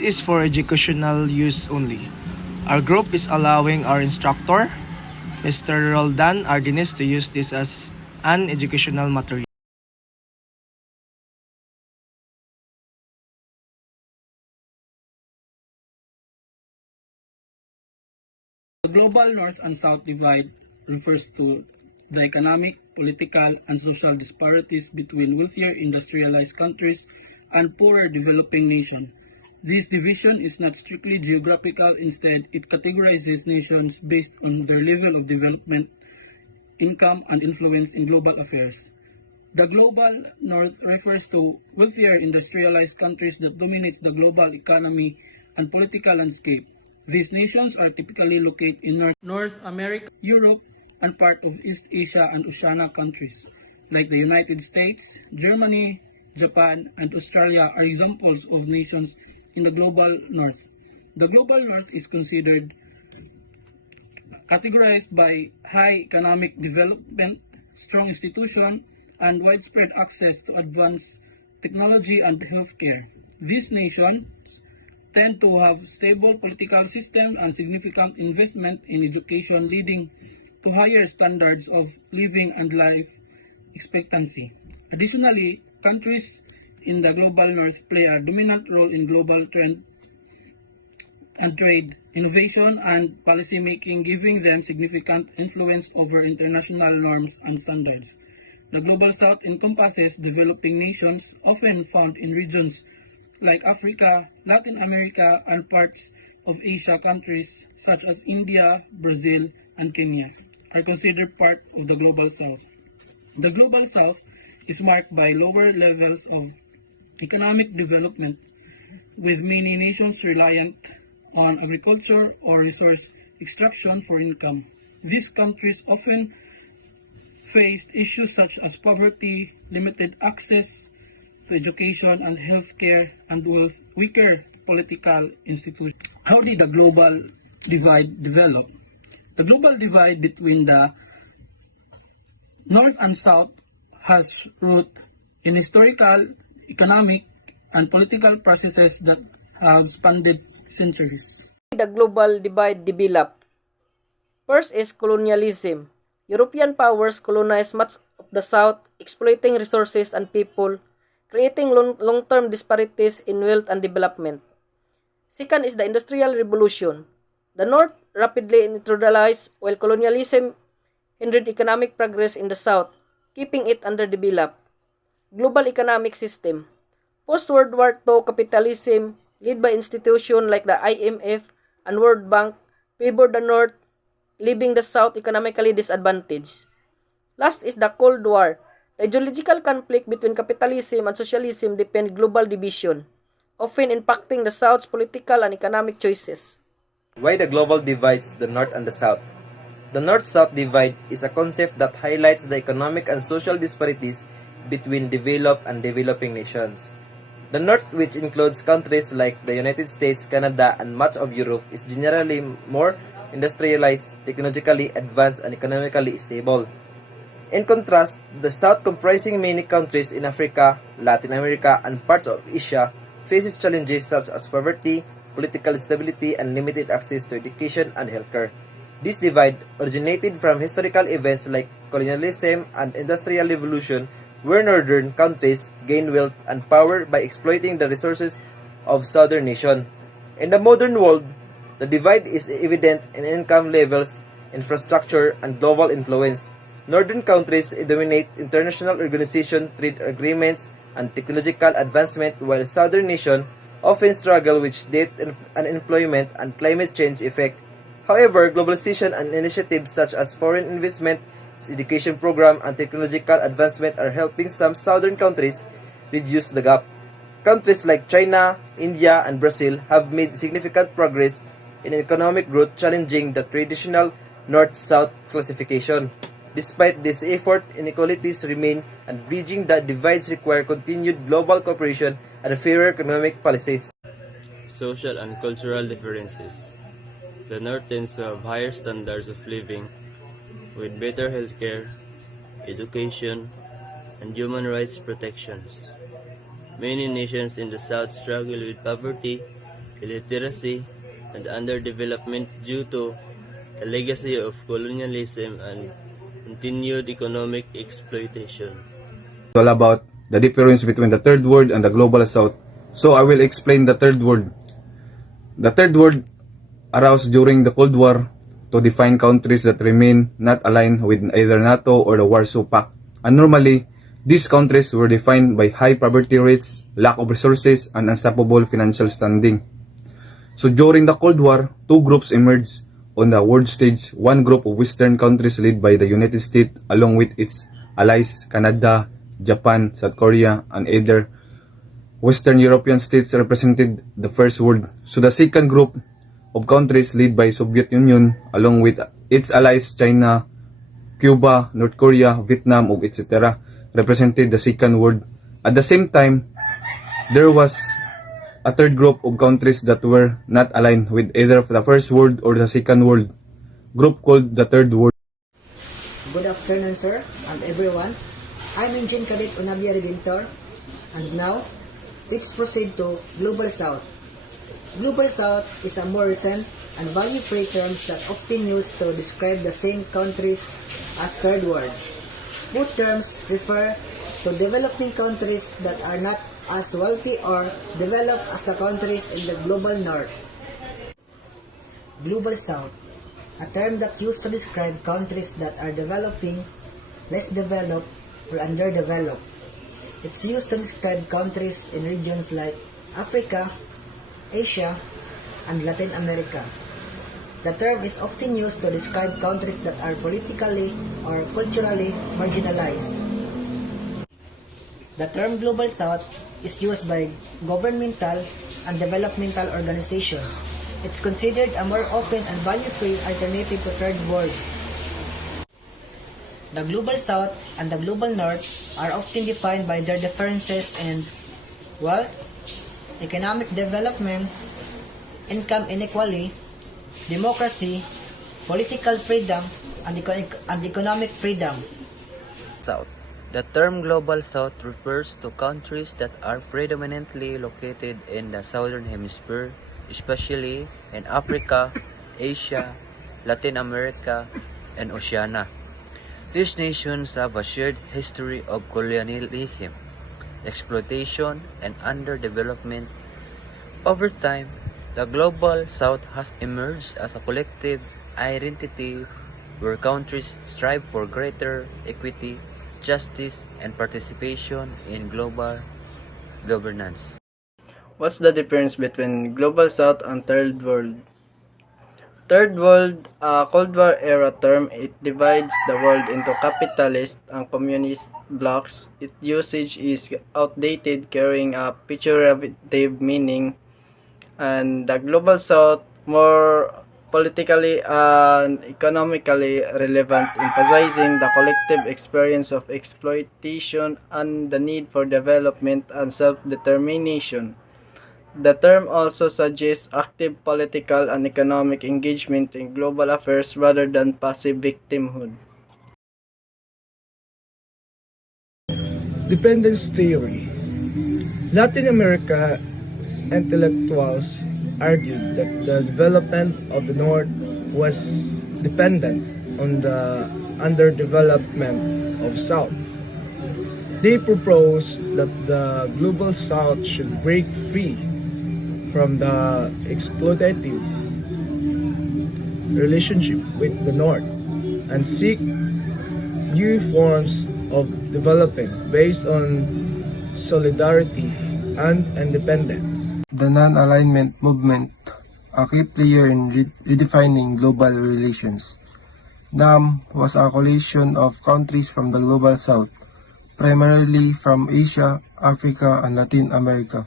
This is for educational use only. Our group is allowing our instructor, Mr. Roldan Ardinis, to use this as an educational material. The global North and South divide refers to the economic, political, and social disparities between wealthier industrialized countries and poorer developing nations. This division is not strictly geographical, instead, it categorizes nations based on their level of development, income, and influence in global affairs. The global North refers to wealthier industrialized countries that dominate the global economy and political landscape. These nations are typically located in North America, Europe, and part of East Asia and Oceania countries, like the United States, Germany, Japan, and Australia are examples of nations in the global North. The global North is considered categorized by high economic development, strong institutions, and widespread access to advanced technology and healthcare. These nations tend to have stable political system and significant investment in education, leading to higher standards of living and life expectancy. Additionally, countries in the global North play a dominant role in global trend and trade, innovation, and policymaking, giving them significant influence over international norms and standards. The global South encompasses developing nations, often found in regions like Africa, Latin America, and parts of Asia. Countries such as India, Brazil, and Kenya are considered part of the global South. The global South is marked by lower levels of economic development, with many nations reliant on agriculture or resource extraction for income. These countries often faced issues such as poverty, limited access to education and healthcare, and with weaker political institutions. How did the global divide develop? The global divide between the North and South has root in historical, economic, and political processes that have spanned centuries. The global divide developed. First is colonialism. European powers colonized much of the South, exploiting resources and people, creating long-term disparities in wealth and development. Second is the Industrial Revolution. The North rapidly industrialized while colonialism hindered economic progress in the South, keeping it underdeveloped. Global economic system. Post-World War II capitalism, led by institutions like the IMF and World Bank, favored the North, leaving the South economically disadvantaged. Last is the Cold War. The ideological conflict between capitalism and socialism deepened global division, often impacting the South's political and economic choices. Why the global divides the North and the South? The North-South divide is a concept that highlights the economic and social disparities between developed and developing nations. The North, which includes countries like the United States, Canada, and much of Europe, is generally more industrialized, technologically advanced, and economically stable. In contrast, the South, comprising many countries in Africa, Latin America, and parts of Asia, faces challenges such as poverty, political instability, and limited access to education and healthcare. This divide originated from historical events like colonialism and industrial revolution, where northern countries gained wealth and power by exploiting the resources of southern nations. In the modern world, the divide is evident in income levels, infrastructure, and global influence. Northern countries dominate international organizations, trade agreements, and technological advancement, while southern nations often struggle with debt, unemployment, and climate change effect. However, globalization and initiatives such as foreign investment, education program, and technological advancement are helping some southern countries reduce the gap. Countries like China, India, and Brazil have made significant progress in economic growth, challenging the traditional North-South classification. Despite this effort, inequalities remain, and bridging the divides require continued global cooperation and fairer economic policies. Social and cultural differences. The North tends to have higher standards of living with better healthcare, education, and human rights protections. Many nations in the South struggle with poverty, illiteracy, and underdevelopment due to a legacy of colonialism and continued economic exploitation. It's all about the difference between the third world and the global south. So I will explain the third world. The third world arose during the Cold War to define countries that remain not aligned with either NATO or the Warsaw Pact. And normally, these countries were defined by high poverty rates, lack of resources, and unstoppable financial standing. So during the Cold War, two groups emerged on the world stage. One group of Western countries led by the United States along with its allies Canada, Japan, South Korea, and other Western European states represented the first world. So the second group of countries led by Soviet Union along with its allies China, Cuba, North Korea, Vietnam, etc. represented the second world. At the same time, there was a third group of countries that were not aligned with either the first world or the second world, group called the third world. Good afternoon, sir, and everyone. I'm Engine Cadet Unavia Redentor, and now, let's proceed to Global South. Global South is a more recent and value-free terms that often used to describe the same countries as Third World. Both terms refer to developing countries that are not as wealthy or developed as the countries in the Global North. Global South, a term that used to describe countries that are developing, less developed, or underdeveloped. It's used to describe countries in regions like Africa, Asia, and Latin America. The term is often used to describe countries that are politically or culturally marginalized. The term Global South is used by governmental and developmental organizations. It's considered a more open and value-free alternative to Third World. The Global South and the Global North are often defined by their differences in wealth, economic development, income inequality, democracy, political freedom, and economic freedom. South. The term Global South refers to countries that are predominantly located in the Southern Hemisphere, especially in Africa, Asia, Latin America, and Oceania. These nations have a shared history of colonialism, exploitation, and underdevelopment. Over time, the Global South has emerged as a collective identity where countries strive for greater equity, justice, and participation in global governance. What's the difference between Global South and Third World? Third World, a Cold War era term, it divides the world into capitalist and communist blocks. Its usage is outdated, carrying a pejorative meaning, and the Global South, more politically and economically relevant, emphasizing the collective experience of exploitation and the need for development and self-determination. The term also suggests active political and economic engagement in global affairs rather than passive victimhood. Dependence theory. Latin America intellectuals argued that the development of the North was dependent on the underdevelopment of South. They proposed that the Global South should break free from the exploitative relationship with the North and seek new forms of development based on solidarity and independence. The non-alignment movement, a key player in redefining global relations. NAM was a coalition of countries from the Global South, primarily from Asia, Africa, and Latin America,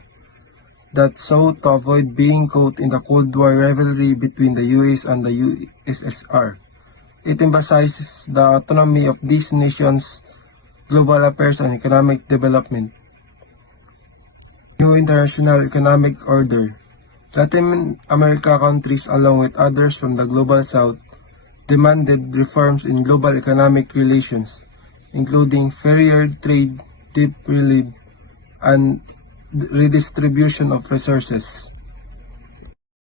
that sought to avoid being caught in the Cold War rivalry between the US and the USSR. It emphasizes the autonomy of these nations, global affairs, and economic development. New international economic order. Latin America countries, along with others from the Global South, demanded reforms in global economic relations, including fairer trade, debt relief, and redistribution of resources.